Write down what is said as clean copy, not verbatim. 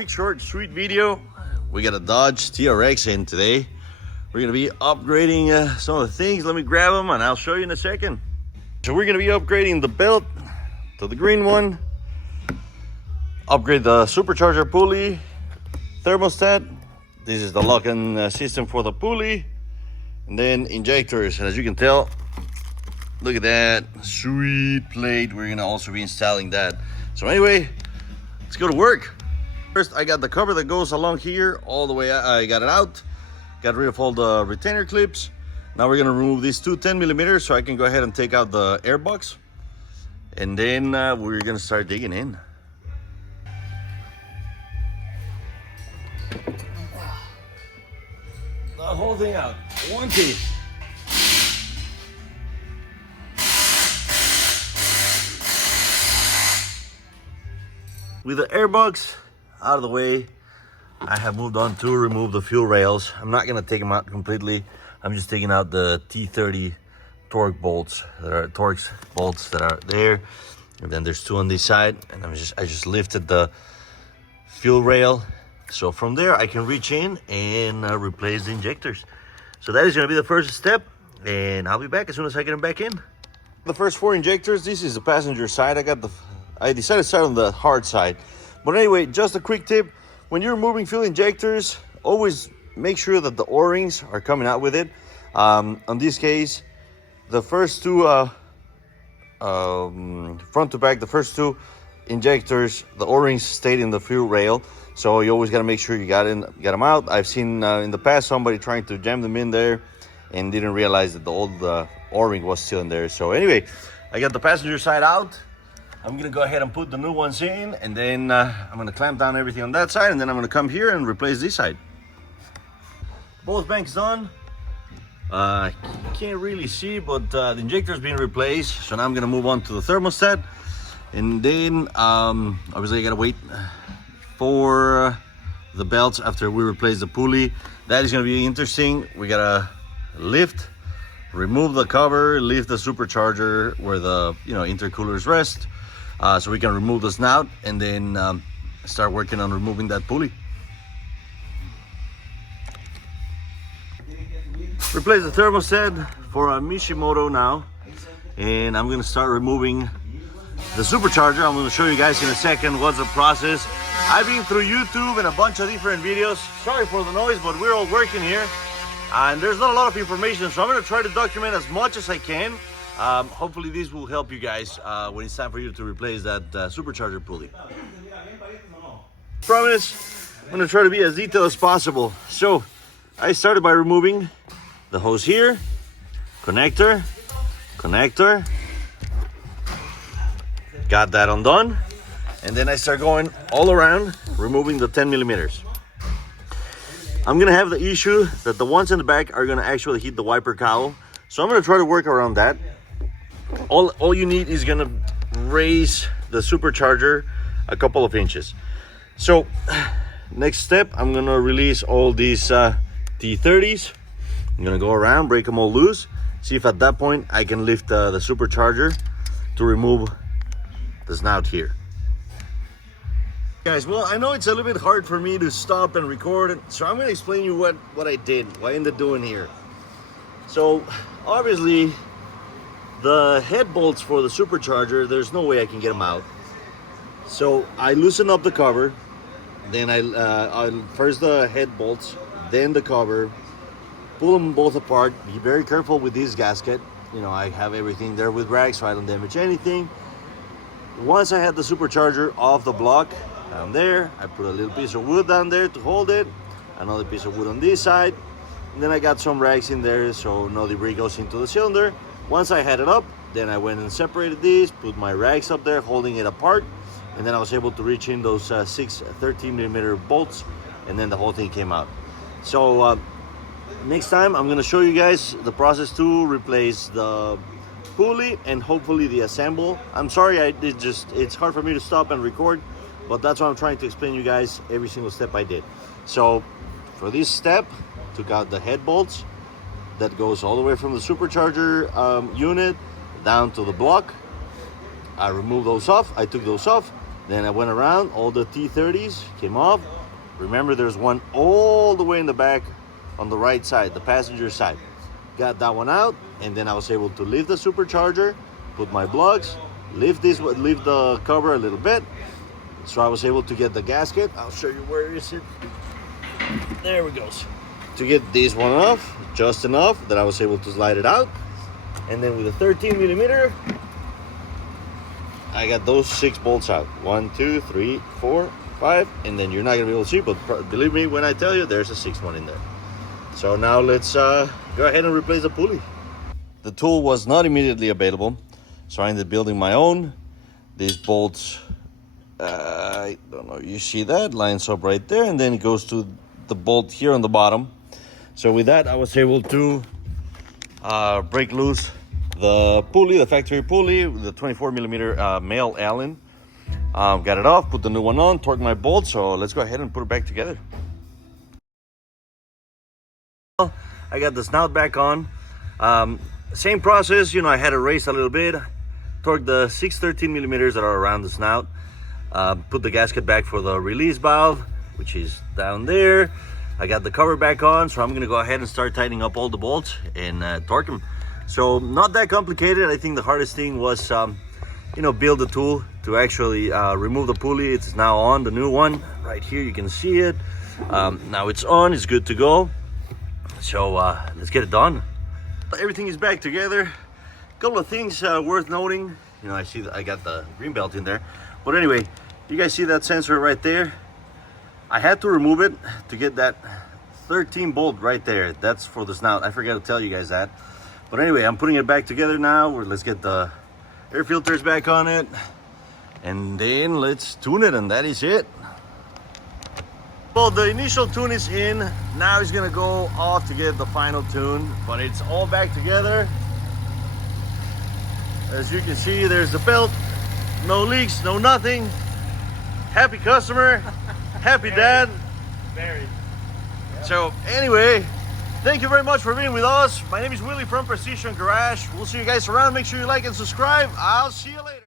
Quick, short, sweet video. We got a Dodge TRX in today. We're gonna be upgrading some of the things. Let me grab them and I'll show you in a second. So we're gonna be upgrading the belt to the green one. Upgrade the supercharger pulley, thermostat. This is the lock-in system for the pulley. And then injectors. And as you can tell, look at that sweet plate. We're gonna also be installing that. So anyway, let's go to work. First, I got the cover that goes along here all the way. I got it out. Got rid of all the retainer clips. Now we're gonna remove these two 10mm so I can go ahead and take out the air box. And then we're gonna start digging in. The whole thing out, one piece. With the air box out of the way, I have moved on to remove the fuel rails. I'm not gonna take them out completely. I'm just taking out the T30 torque bolts, Torx bolts that are there. And then there's two on this side, and I just lifted the fuel rail. So from there, I can reach in and replace the injectors. So that is gonna be the first step, and I'll be back as soon as I get them back in. The first four injectors, this is the passenger side. I decided to start on the hard side. But anyway, just a quick tip. When you're removing fuel injectors, always make sure that the O-rings are coming out with it. On this case, the first two, front to back, the first two injectors, the O-rings stayed in the fuel rail. So you always gotta make sure you got them out. I've seen in the past somebody trying to jam them in there and didn't realize that the old O-ring was still in there. So anyway, I got the passenger side out. I'm gonna go ahead and put the new ones in, and then I'm gonna clamp down everything on that side, and then I'm gonna come here and replace this side. Both banks done. Can't really see, but the injector's being replaced. So now I'm gonna move on to the thermostat, and then obviously I gotta wait for the belts after we replace the pulley. That is gonna be interesting. We gotta lift, remove the cover, lift the supercharger where the intercoolers rest. So we can remove the snout and then start working on removing that pulley. Replace the thermostat for a Mishimoto now, and I'm gonna start removing the supercharger. I'm gonna show you guys in a second what's the process. I've been through YouTube and a bunch of different videos. Sorry for the noise, but we're all working here, and there's not a lot of information, so I'm gonna try to document as much as I can. Hopefully this will help you guys when it's time for you to replace that supercharger pulley. Promise, I'm gonna try to be as detailed as possible. So I started by removing the hose here, connector, got that undone, and then I start going all around removing the 10mm. I'm gonna have the issue that the ones in the back are gonna actually hit the wiper cowl, so I'm gonna try to work around that. All you need is gonna raise the supercharger a couple of inches. So next step, I'm gonna release all these T30s. I'm gonna go around, break them all loose, see if at that point I can lift the supercharger to remove the snout here. Guys, well, I know it's a little bit hard for me to stop and record, so I'm gonna explain you what I did, what I ended up doing here. So obviously the head bolts for the supercharger, there's no way I can get them out. So I loosen up the cover, then I first the head bolts, then the cover, pull them both apart. Be very careful with this gasket. I have everything there with rags so I don't damage anything. Once I had the supercharger off the block down there, I put a little piece of wood down there to hold it, another piece of wood on this side, and then I got some rags in there so no debris goes into the cylinder. Once I had it up, then I went and separated these, put my rags up there holding it apart, and then I was able to reach in those 6 13mm bolts, and then the whole thing came out. So next time I'm gonna show you guys the process to replace the pulley and hopefully the assemble. I'm sorry, it's hard for me to stop and record, but that's what I'm trying to explain you guys every single step I did. So for this step, took out the head bolts that goes all the way from the supercharger unit down to the block. I removed those off, I took those off, Then I went around, all the T30s came off. Remember, there's one all the way in the back on the right side, the passenger side. Got that one out, and then I was able to lift the supercharger, put my plugs, lift the cover a little bit. So I was able to get the gasket. I'll show you where is it. There it goes. To get this one off, just enough that I was able to slide it out. And then with a 13 millimeter, I got those 6 bolts out. 1, 2, 3, 4, 5, and then you're not gonna be able to see, but believe me when I tell you, there's a 6th one in there. So now let's go ahead and replace the pulley. The tool was not immediately available, so I ended up building my own. These bolts, I don't know, you see that, lines up right there, and then it goes to the bolt here on the bottom. So with that, I was able to break loose the pulley, the factory pulley, the 24 millimeter male Allen. Got it off, put the new one on, torque my bolt. So let's go ahead and put it back together. I got the snout back on. Same process, you know, I had to race a little bit, torque the 6 13 millimeters that are around the snout, put the gasket back for the release valve, which is down there. I got the cover back on, so I'm gonna go ahead and start tightening up all the bolts and torque them. So not that complicated. I think the hardest thing was, you know, build the tool to actually remove the pulley. It's now on, the new one. Right here, you can see it. Now it's on, it's good to go. So let's get it done. Everything is back together. A couple of things worth noting. You know, I see that I got the green belt in there. But anyway, you guys see that sensor right there? I had to remove it to get that 13 bolt right there. That's for the snout. I forgot to tell you guys that. But anyway, I'm putting it back together now. Let's get the air filters back on it. And then let's tune it, and that is it. Well, the initial tune is in. Now it's gonna go off to get the final tune, but it's all back together. As you can see, there's the belt. No leaks, no nothing. Happy customer. Happy dad. Very. Yep. So anyway, thank you very much for being with us. My name is Willie from Precision Garage. We'll see you guys around. Make sure you like and subscribe. I'll see you later.